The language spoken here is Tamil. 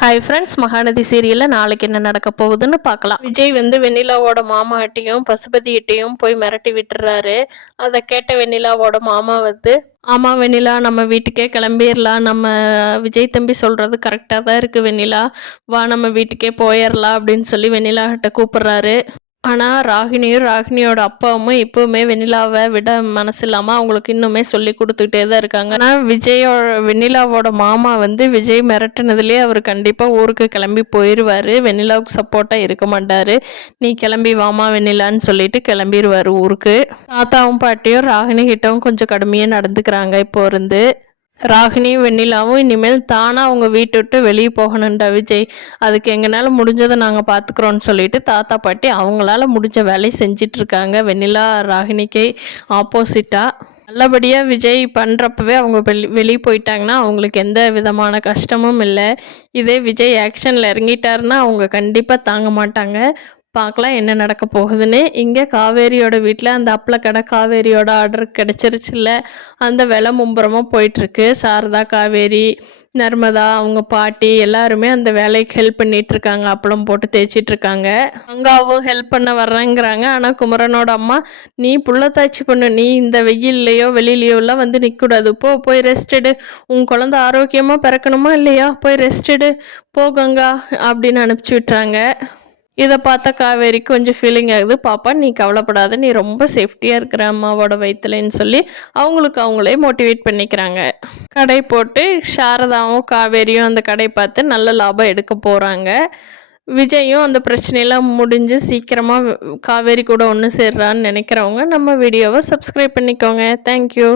ஹாய் ஃப்ரெண்ட்ஸ், மகாநதி சீரியலில் நாளைக்கு என்ன நடக்க போகுதுன்னு பார்க்கலாம். விஜய் வெண்ணிலாவோட மாமாட்டையும் பசுபதியிட்டையும் போய் மிரட்டி விட்டுறாரு. அதை கேட்ட வெண்ணிலாவோட மாமா ஆமாம் வெண்ணிலா, நம்ம வீட்டுக்கே கிளம்பிடலாம். நம்ம விஜய் தம்பி சொல்கிறது கரெக்டாக தான் இருக்குது வெண்ணிலா, வா நம்ம வீட்டுக்கே போயிடலாம் அப்படின்னு சொல்லி வெண்ணிலாகிட்ட கூப்பிட்றாரு. ஆனால் ராகினியோட அப்பாவும் இப்போவுமே வெண்ணிலாவை விட மனசு இல்லாமல் அவங்களுக்கு இன்னுமே சொல்லி கொடுத்துக்கிட்டே தான் இருக்காங்க. ஆனால் வெண்ணிலாவோட மாமா விஜய் மிரட்டினதுலேயே அவர் கண்டிப்பாக ஊருக்கு கிளம்பி போயிடுவார். வெண்ணிலாவுக்கு சப்போர்ட்டாக இருக்க மாட்டார். நீ கிளம்பி வாமா வெண்ணிலான்னு சொல்லிட்டு கிளம்பிடுவார் ஊருக்கு. தாத்தாவும் பாட்டியும் ராகினி கிட்டவும் கொஞ்சம் கடுமையாக நடந்துக்கிறாங்க. இப்போ ராகினியும் வெண்ணிலாவும் இனிமேல் தானாக அவங்க வீட்டை விட்டு வெளியே போகணுண்டா விஜய், அதுக்கு எங்களால் முடிஞ்சதை நாங்கள் பார்த்துக்குறோன்னு சொல்லிட்டு தாத்தா பாட்டி அவங்களால முடிஞ்ச வேலையை செஞ்சிட்ருக்காங்க. வெண்ணிலா ராகினிக்கு ஆப்போசிட்டாக நல்லபடியாக விஜய் பண்ணுறப்பவே அவங்க வெளியே போயிட்டாங்கன்னா அவங்களுக்கு எந்த விதமான கஷ்டமும் இல்லை. இதே விஜய் ஆக்ஷனில் இறங்கிட்டாருன்னா அவங்க கண்டிப்பாக தாங்க மாட்டாங்க. பார்க்கலாம் என்ன நடக்க போகுதுன்னு. இங்கே காவேரியோட வீட்டில் அந்த அப்பளக்கடை காவேரியோட ஆர்டர் கிடச்சிருச்சுல்ல, அந்த வேலை மும்புறமாக போயிட்டுருக்கு. சாரதா, காவேரி, நர்மதா, அவங்க பாட்டி எல்லாருமே அந்த வேலைக்கு ஹெல்ப் பண்ணிகிட்ருக்காங்க. அப்பளம் போட்டு தேய்ச்சிட்ருக்காங்க. அங்காவும் ஹெல்ப் பண்ண வர்றேங்கிறாங்க. ஆனால் குமரனோட அம்மா, நீ புள்ளத்தாச்சி பொண்ணு, நீ இந்த வெயில்லையோ வெளியிலையோலாம் நிற்கக்கூடாது, போய் ரெஸ்ட் எடு, உன் குழந்தை ஆரோக்கியமாக பிறக்கணுமா இல்லையா, போய் ரெஸ்ட் எடு, போ கங்கா அப்படின்னு அனுப்பிச்சி விட்டுறாங்க. இதை பார்த்தா காவேரிக்கு கொஞ்சம் ஃபீலிங் ஆகுது. பாப்பா நீ கவலைப்படாத, நீ ரொம்ப சேஃப்டியாக இருக்கிற அம்மாவோட வயிற்றுலன்னு சொல்லி அவங்களே மோட்டிவேட் பண்ணிக்கிறாங்க. கடை போட்டு சாரதாவும் காவேரியும் அந்த கடை பார்த்து நல்ல லாபம் எடுக்க போகிறாங்க. விஜயும் அந்த பிரச்சனையெல்லாம் முடிஞ்சு சீக்கிரமாக காவேரி கூட ஒன்று சேர்றான்னு நினைக்கிறவங்க நம்ம வீடியோவை சப்ஸ்கிரைப் பண்ணிக்கோங்க. தேங்க்யூ.